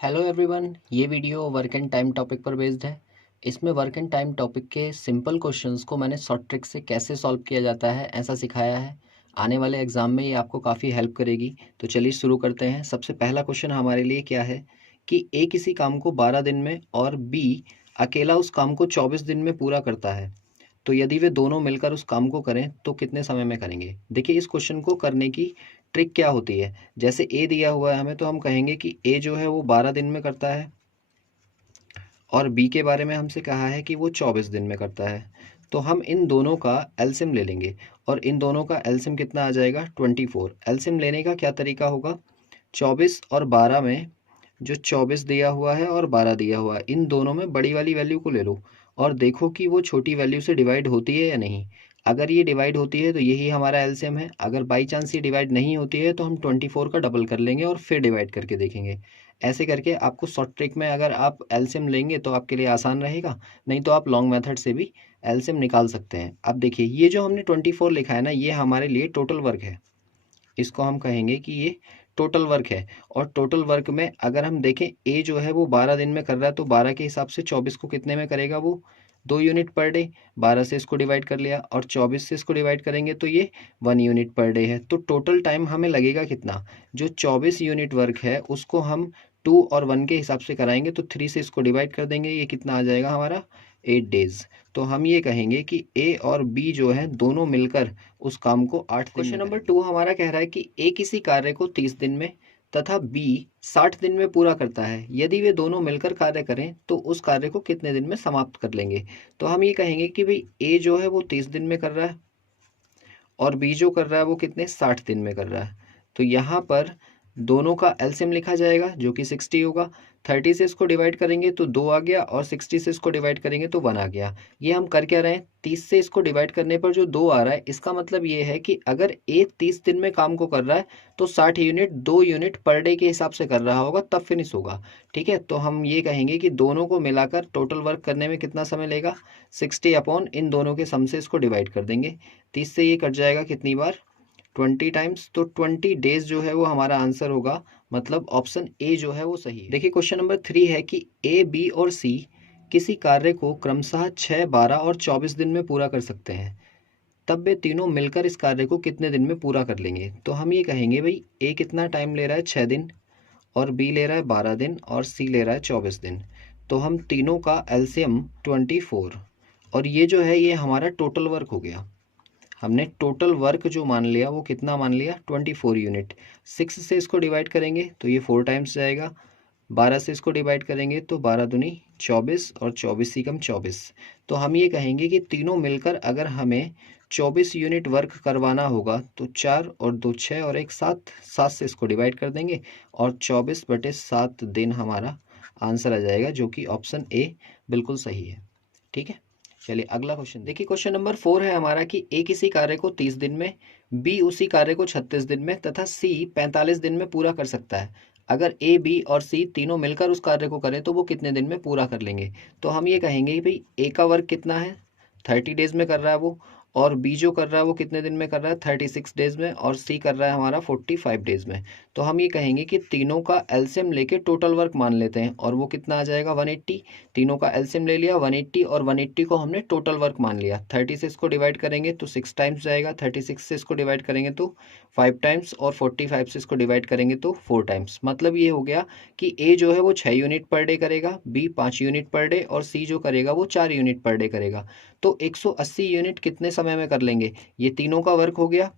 Hello everyone, ये video work and time topic पर based है। इसमें वर्क एंड टाइम टॉपिक के सिंपल क्वेश्चंस को मैंने शॉर्ट ट्रिक से कैसे सॉल्व किया जाता है ऐसा सिखाया है। आने वाले एग्जाम में ये आपको काफ़ी हेल्प करेगी। तो चलिए शुरू करते हैं। सबसे पहला क्वेश्चन हमारे लिए क्या है कि ए किसी काम को 12 दिन में और बी अकेला उस काम को 24 दिन में पूरा करता है। तो यदि वे दोनों मिलकर उस काम को करें तो कितने समय में करेंगे। देखिए, इस क्वेश्चन को करने की ट्रिक क्या होती है। जैसे ए दिया हुआ है हमें, तो हम कहेंगे कि ए जो है वो 12 दिन में करता है और बी के बारे में हमसे कहा है कि वो 24 दिन में करता है। तो हम इन दोनों का एलसीएम ले लेंगे और इन दोनों का एलसीएम कितना आ जाएगा 24। एलसीएम लेने का क्या तरीका होगा, 24 और 12 में जो 24 दिया हुआ है और 12 दिया हुआ है, इन दोनों में बड़ी वाली वैल्यू को ले लो और देखो कि वो छोटी वैल्यू से डिवाइड होती है या नहीं। अगर ये डिवाइड होती है तो यही हमारा एलसीएम है। अगर बाई चांस ये डिवाइड नहीं होती है तो हम 24 का डबल कर लेंगे और फिर डिवाइड करके देखेंगे। ऐसे करके आपको शॉर्ट ट्रिक में अगर आप एलसीएम लेंगे तो आपके लिए आसान रहेगा, नहीं तो आप लॉन्ग मेथड से भी एलसीएम निकाल सकते हैं। अब देखिए, ये जो हमने 24 लिखा है ना, ये हमारे लिए टोटल वर्क है। इसको हम कहेंगे कि ये टोटल वर्क है। और टोटल वर्क में अगर हम देखें, ए जो है वो 12 दिन में कर रहा है, तो 12 के हिसाब से 24 को कितने में करेगा, वो 2 यूनिट पर डे। 12 से इसको डिवाइड कर लिया और 24 से इसको डिवाइड करेंगे तो ये 1 यूनिट पर डे है। तो टोटल टाइम हमें लगेगा कितना, जो 24 यूनिट वर्क है उसको हम 2 और 1 के हिसाब से कराएंगे, तो 3 से इसको डिवाइड कर देंगे, ये कितना आ जाएगा हमारा 8 डेज। तो हम ये कहेंगे कि ए और बी जो है दोनों मिलकर उस काम को 8 दिन। क्वेश्चन नंबर 2 हमारा कह रहा है कि ए किसी कार्य को 30 दिन में तथा बी 60 दिन में पूरा करता है। यदि वे दोनों मिलकर कार्य करें तो उस कार्य को कितने दिन में समाप्त कर लेंगे। तो हम ये कहेंगे कि भाई ए जो है वो 30 दिन में कर रहा है और बी जो कर रहा है वो कितने 60 दिन में कर रहा है। तो यहाँ पर दोनों का एलसीएम लिखा जाएगा जो कि 60 होगा। 30 से इसको डिवाइड करेंगे तो 2 आ गया और 60 से इसको डिवाइड करेंगे तो 1 आ गया। ये हम कर क्या रहे हैं, 30 से इसको डिवाइड करने पर जो 2 आ रहा है, इसका मतलब ये है कि अगर ए 30 दिन में काम को कर रहा है तो 60 यूनिट 2 यूनिट पर डे के हिसाब से कर रहा होगा, तब फिनिश होगा। ठीक है, तो हम ये कहेंगे कि दोनों को मिलाकर टोटल वर्क करने में कितना समय लेगा, 60 अपॉन इन दोनों के सम से इसको डिवाइड कर देंगे। 30 से ये कट जाएगा कितनी बार, 20 टाइम्स। तो 20 डेज जो है वो हमारा आंसर होगा, मतलब ऑप्शन ए जो है वो सही है। देखिए, क्वेश्चन नंबर 3 है कि ए बी और सी किसी कार्य को क्रमशः 6, 12 और 24 दिन में पूरा कर सकते हैं, तब वे तीनों मिलकर इस कार्य को कितने दिन में पूरा कर लेंगे। तो हम ये कहेंगे भाई ए कितना टाइम ले रहा है 6 दिन और बी ले रहा है 12 दिन और सी ले रहा है 24 दिन। तो हम तीनों का एलसीएम 24 और ये जो है ये हमारा टोटल वर्क हो गया। हमने टोटल वर्क जो मान लिया वो कितना मान लिया 24 यूनिट। 6 से इसको डिवाइड करेंगे तो ये 4 टाइम्स जाएगा। 12 से इसको डिवाइड करेंगे तो 12 दूनी 24 और 24 ही कम 24। तो हम ये कहेंगे कि तीनों मिलकर अगर हमें 24 यूनिट वर्क करवाना होगा तो 4 और 2 6 और 1 7, 7 से इसको डिवाइड कर देंगे और 24/7 दिन हमारा आंसर आ जाएगा, जो कि ऑप्शन ए बिल्कुल सही है। ठीक है, चलिए अगला क्वेश्चन देखिए। क्वेश्चन नंबर 4 है हमारा कि ए किसी कार्य को 30 दिन में, बी उसी कार्य को 36 दिन में तथा सी 45 दिन में पूरा कर सकता है। अगर ए बी और सी तीनों मिलकर उस कार्य को करें तो वो कितने दिन में पूरा कर लेंगे। तो हम ये कहेंगे कि भाई ए का वर्क कितना है 30 डेज में कर रहा है वो, और बी जो कर रहा है वो कितने दिन में कर रहा है 36 डेज में, और सी कर रहा है हमारा 45 डेज में। तो हम ये कहेंगे कि तीनों का एलसीएम लेके टोटल वर्क मान लेते हैं और वो कितना आ जाएगा 180। तीनों का एलसीएम ले लिया 180 और 180 को हमने टोटल वर्क मान लिया। 30 से इसको डिवाइड करेंगे तो 6 टाइम्स जाएगा, 36 से इसको डिवाइड करेंगे तो 5 टाइम्स और 45 से इसको डिवाइड करेंगे तो 4 टाइम्स। मतलब ये हो गया कि ए जो है वो 6 यूनिट पर डे करेगा, बी 5 यूनिट पर डे और सी जो करेगा वो 4 यूनिट पर डे करेगा। तो 180 यूनिट कितने समय में कर लेंगे, ये तीनों का वर्क हो गया।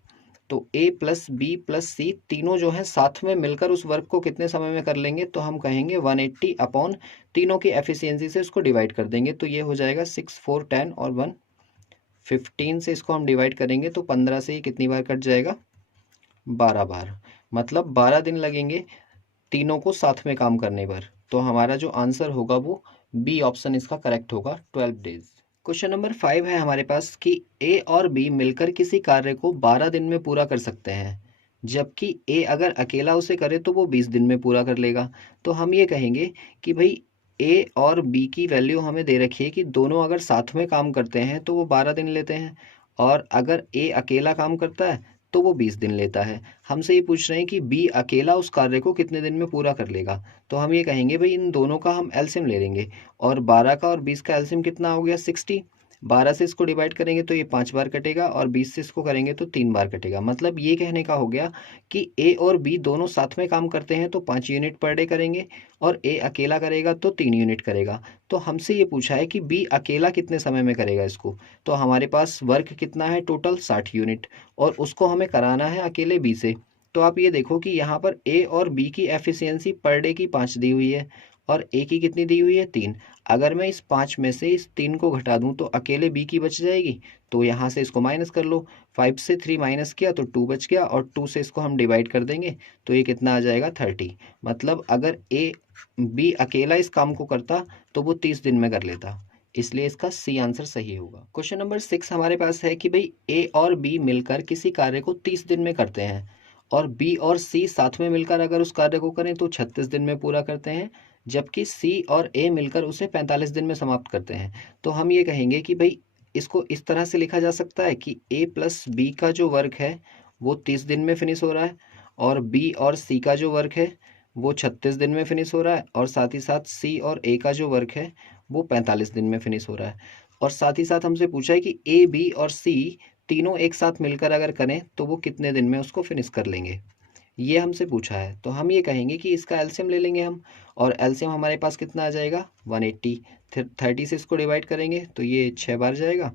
तो ए प्लस बी प्लस सी तीनों जो हैं साथ में मिलकर उस वर्क को कितने समय में कर लेंगे, तो हम कहेंगे 180 अपॉन तीनों की एफिशिएंसी से उसको डिवाइड कर देंगे। तो ये हो जाएगा 6 4 10 और 1 15 से इसको हम डिवाइड करेंगे तो 15 से ही कितनी बार कट जाएगा 12 बार। मतलब 12 दिन लगेंगे तीनों को साथ में काम करने पर। तो हमारा जो आंसर होगा वो बी ऑप्शन इसका करेक्ट होगा, 12 डेज। क्वेश्चन नंबर 5 है हमारे पास कि ए और बी मिलकर किसी कार्य को 12 दिन में पूरा कर सकते हैं, जबकि ए अगर अकेला उसे करे तो वो 20 दिन में पूरा कर लेगा। तो हम ये कहेंगे कि भाई ए और बी की वैल्यू हमें दे रखी है कि दोनों अगर साथ में काम करते हैं तो वो 12 दिन लेते हैं, और अगर ए अकेला काम करता है तो वो 20 दिन लेता है। हमसे ये पूछ रहे हैं कि बी अकेला उस कार्य को कितने दिन में पूरा कर लेगा। तो हम ये कहेंगे भाई इन दोनों का हम एलसीएम ले लेंगे, और 12 का और 20 का एलसीएम कितना हो गया 60। 12 से इसको डिवाइड करेंगे तो ये 5 बार कटेगा, और 20 से इसको करेंगे तो 3 बार कटेगा। मतलब ये कहने का हो गया कि ए और बी दोनों साथ में काम करते हैं तो 5 यूनिट पर डे करेंगे, और ए अकेला करेगा तो 3 यूनिट करेगा। तो हमसे ये पूछा है कि बी अकेला कितने समय में करेगा इसको। तो हमारे पास वर्क कितना है टोटल 60 यूनिट, और उसको हमें कराना है अकेले बी से। तो आप ये देखो कि यहाँ पर ए और बी की एफिशिएंसी पर डे की 5 दी हुई है, और ए की कितनी दी हुई है 3। अगर मैं इस 5 में से इस 3 को घटा दूं तो अकेले बी की बच जाएगी। तो यहाँ से इसको माइनस कर लो, 5 से 3 माइनस किया तो 2 बच गया, और 2 से इसको हम डिवाइड कर देंगे तो ये कितना आ जाएगा 30। मतलब अगर ए बी अकेला इस काम को करता तो वो 30 दिन में कर लेता, इसलिए इसका सी आंसर सही होगा। क्वेश्चन नंबर 6 हमारे पास है कि भाई ए और बी मिलकर किसी कार्य को 30 दिन में करते हैं, और बी और सी साथ में मिलकर अगर उस कार्य को करें तो 36 दिन में पूरा करते हैं, जबकि सी और ए मिलकर उसे 45 दिन में समाप्त करते हैं। तो हम ये कहेंगे कि भाई इसको इस तरह से लिखा जा सकता है कि ए प्लस बी का जो वर्क है वो 30 दिन में फिनिश हो रहा है, और बी और सी का जो वर्क है वो 36 दिन में फिनिश हो रहा है, और साथ ही साथ सी और ए का जो वर्क है वो 45 दिन में फिनिश हो रहा है। और साथ ही साथ हमसे पूछा है कि ए बी और सी तीनों एक साथ मिलकर अगर करें तो वो कितने दिन में उसको फिनिश कर लेंगे, ये हमसे पूछा है। तो हम ये कहेंगे कि इसका एलसीएम ले लेंगे हम, और एलसीएम हमारे पास कितना आ जाएगा 180। 30 से इसको डिवाइड करेंगे तो ये 6 बार जाएगा,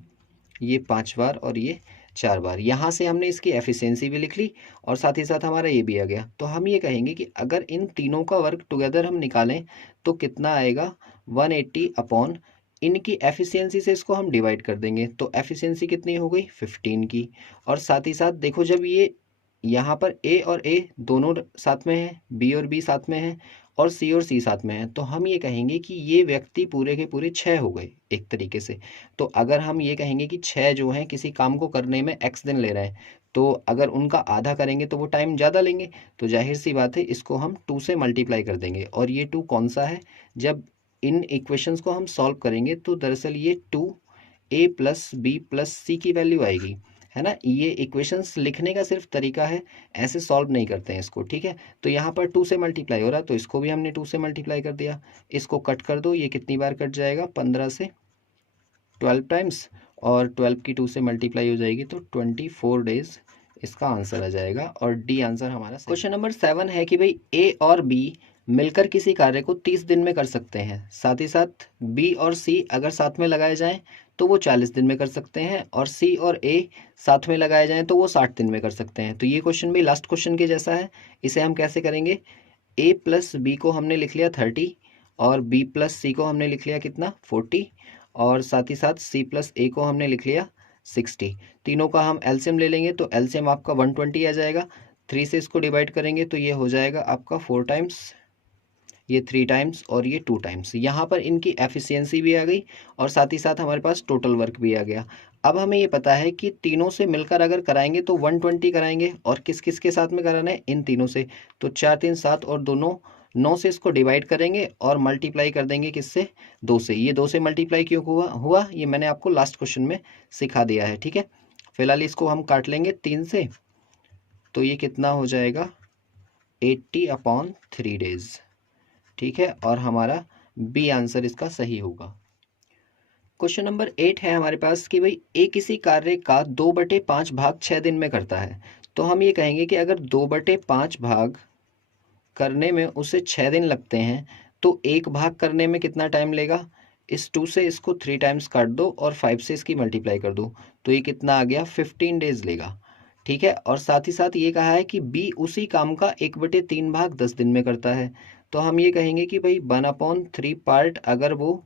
ये 5 बार, और ये 4 बार। यहाँ से हमने इसकी एफिशिएंसी भी लिख ली, और साथ ही साथ हमारा ये भी आ गया। तो हम ये कहेंगे कि अगर इन तीनों का वर्क टुगेदर हम निकालें तो कितना आएगा 180 अपॉन इनकी एफिशिएंसी से इसको हम डिवाइड कर देंगे, तो एफिशिएंसी कितनी हो गई 15 की। और साथ ही साथ देखो जब ये यहाँ पर ए और ए दोनों साथ में है, बी और बी साथ में है, और सी और सी साथ में है, तो हम ये कहेंगे कि ये व्यक्ति पूरे के पूरे 6 हो गए एक तरीके से। तो अगर हम ये कहेंगे कि 6 जो हैं किसी काम को करने में x दिन ले रहे हैं, तो अगर उनका आधा करेंगे तो वो टाइम ज़्यादा लेंगे, तो जाहिर सी बात है इसको हम 2 से मल्टीप्लाई कर देंगे। और ये 2 कौन सा है, जब इन इक्वेशंस को हम सॉल्व करेंगे तो दरअसल ये 2 ए प्लस बी प्लस सी की वैल्यू आएगी, है ना। ये इक्वेशंस लिखने का सिर्फ तरीका है, ऐसे सॉल्व नहीं करते हैं इसको, ठीक है। तो यहाँ पर 2 से मल्टीप्लाई हो रहा है तो इसको भी हमने 2 से मल्टीप्लाई कर दिया। इसको कट कर दो, ये कितनी बार कट जाएगा 15 से 12 टाइम्स, और 12 की 2 से मल्टीप्लाई हो जाएगी तो 24 डेज इसका आंसर आ जाएगा, और डी आंसर हमारा। क्वेश्चन नंबर 7 है कि भाई ए और बी मिलकर किसी कार्य को 30 दिन में कर सकते हैं, साथ ही साथ बी और सी अगर साथ में लगाए जाएं तो वो 40 दिन में कर सकते हैं, और सी और ए साथ में लगाए जाएं तो वो 60 दिन में कर सकते हैं। तो ये क्वेश्चन भी लास्ट क्वेश्चन के जैसा है। इसे हम कैसे करेंगे, ए प्लस बी को हमने लिख लिया 30, और बी प्लस सी को हमने लिख लिया कितना 40, और साथ ही साथ सी प्लस ए को हमने लिख लिया 60। तीनों का हम एलसीएम ले लेंगे तो एलसीएम आपका 120 आ जाएगा। 3 से इसको डिवाइड करेंगे तो ये हो जाएगा आपका 4 टाइम्स, ये 3 टाइम्स, और ये 2 टाइम्स। यहाँ पर इनकी एफिशिएंसी भी आ गई, और साथ ही साथ हमारे पास टोटल वर्क भी आ गया। अब हमें ये पता है कि तीनों से मिलकर अगर कराएंगे तो 120 कराएंगे, और किस किस के साथ में कराना है, इन तीनों से। तो 4 3 7 और दोनों 9 से इसको डिवाइड करेंगे और मल्टीप्लाई कर देंगे किससे 2 से। ये 2 से मल्टीप्लाई क्यों हुआ ये मैंने आपको लास्ट क्वेश्चन में सिखा दिया है, ठीक है। फिलहाल इसको हम काट लेंगे 3 से, तो ये कितना हो जाएगा 80 अपॉन 3 डेज, ठीक है। और हमारा बी आंसर इसका सही होगा। क्वेश्चन नंबर 8 है हमारे पास कि भाई ए किसी कार्य का 2/5 भाग 6 दिन में करता है। तो हम ये कहेंगे कि अगर 2/5 भाग करने में उसे 6 दिन लगते हैं तो एक भाग करने में कितना टाइम लेगा। इस 2 से इसको 3 टाइम्स काट दो और 5 से इसकी मल्टीप्लाई कर दो, तो ये कितना आ गया 15 डेज लेगा, ठीक है। और साथ ही साथ ये कहा है कि बी उसी काम का 1/3 भाग 10 दिन में करता है। तो हम ये कहेंगे कि भाई 1/3 पार्ट अगर वो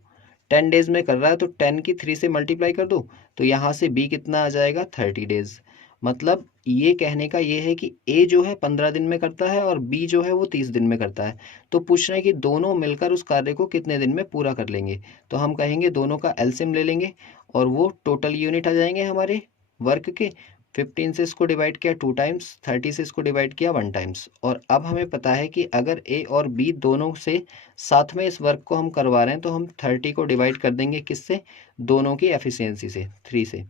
10 डेज में कर रहा है तो 10 की 3 से मल्टीप्लाई कर दो, तो यहाँ से बी कितना आ जाएगा 30 डेज। मतलब ये कहने का ये है कि ए जो है 15 दिन में करता है और बी जो है वो 30 दिन में करता है। तो पूछ रहे हैं कि दोनों मिलकर उस कार्य को कितने दिन में पूरा कर लेंगे। तो हम कहेंगे दोनों का एलसीएम ले लेंगे, और वो टोटल यूनिट आ जाएंगे हमारे वर्क के। 15 से इसको डिवाइड किया 2 टाइम्स, 30 से इसको डिवाइड किया 1 टाइम्स। और अब हमें पता है कि अगर ए और बी दोनों से साथ में इस वर्क को हम करवा रहे हैं तो हम 30 को डिवाइड कर देंगे किससे, दोनों की एफिशिएंसी से 3 से।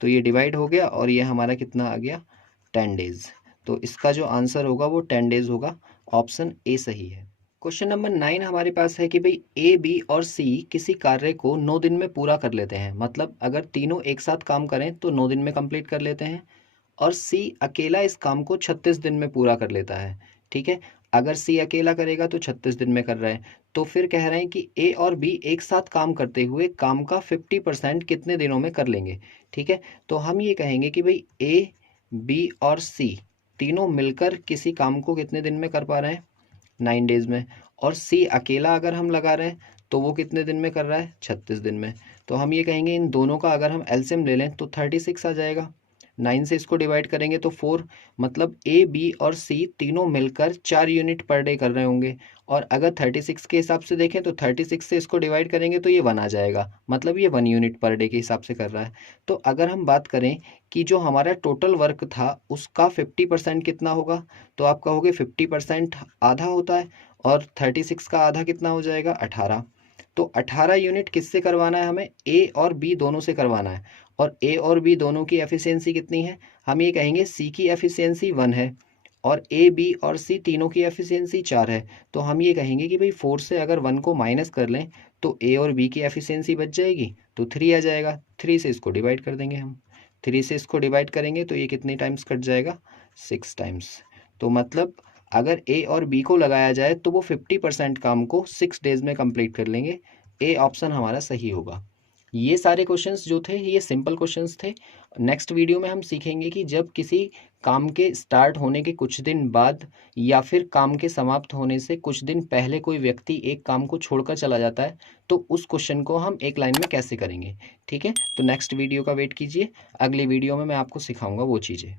तो ये डिवाइड हो गया और ये हमारा कितना आ गया 10 डेज। तो इसका जो आंसर होगा वो 10 डेज होगा, ऑप्शन ए सही है। क्वेश्चन नंबर 9 हमारे पास है कि भाई ए, बी और सी किसी कार्य को 9 दिन में पूरा कर लेते हैं। मतलब अगर तीनों एक साथ काम करें तो 9 दिन में कंप्लीट कर लेते हैं, और सी अकेला इस काम को 36 दिन में पूरा कर लेता है। ठीक है, अगर सी अकेला करेगा तो 36 दिन में कर रहा है। तो फिर कह रहे हैं कि ए और बी एक साथ काम करते हुए काम का 50% कितने दिनों में कर लेंगे। ठीक है, तो हम ये कहेंगे कि भाई ए, बी और सी तीनों मिलकर किसी काम को कितने दिन में कर पा रहे हैं, 9 डेज में। और सी अकेला अगर हम लगा रहे हैं तो वो कितने दिन में कर रहा है, 36 दिन में। तो हम ये कहेंगे इन दोनों का अगर हम एलसीएम ले लें तो 36 आ जाएगा। 9 से इसको डिवाइड करेंगे तो 4, मतलब ए, बी और सी तीनों मिलकर 4 यूनिट पर डे कर रहे होंगे। और अगर 36 के हिसाब से देखें तो 36 से इसको डिवाइड करेंगे तो ये 1 आ जाएगा, मतलब ये 1 यूनिट पर डे के हिसाब से कर रहा है। तो अगर हम बात करें कि जो हमारा टोटल वर्क था उसका 50% कितना होगा, तो आप कहोगे 50% आधा होता है, और 36 का आधा कितना हो जाएगा, 18। तो 18 यूनिट किससे करवाना है, हमें ए और बी दोनों से करवाना है। और ए और बी दोनों की एफिशिएंसी कितनी है, हम ये कहेंगे सी की एफिशिएंसी 1 है, और ए, बी और सी तीनों की एफिशिएंसी 4 है। तो हम ये कहेंगे कि भाई 4 से अगर 1 को माइनस कर लें तो ए और बी की एफिशिएंसी बच जाएगी, तो 3 आ जाएगा। 3 से इसको डिवाइड कर देंगे हम, 3 से इसको डिवाइड करेंगे तो ये कितने टाइम्स कट जाएगा, 6 टाइम्स। तो मतलब अगर ए और बी को लगाया जाए तो वो 50% काम को 6 डेज में कंप्लीट कर लेंगे। ए ऑप्शन हमारा सही होगा। ये सारे क्वेश्चंस जो थे ये सिंपल क्वेश्चंस थे। नेक्स्ट वीडियो में हम सीखेंगे कि जब किसी काम के स्टार्ट होने के कुछ दिन बाद या फिर काम के समाप्त होने से कुछ दिन पहले कोई व्यक्ति एक काम को छोड़कर चला जाता है तो उस क्वेश्चन को हम एक लाइन में कैसे करेंगे। ठीक है, तो नेक्स्ट वीडियो का वेट कीजिए, अगली वीडियो में मैं आपको सिखाऊंगा वो चीज़ें।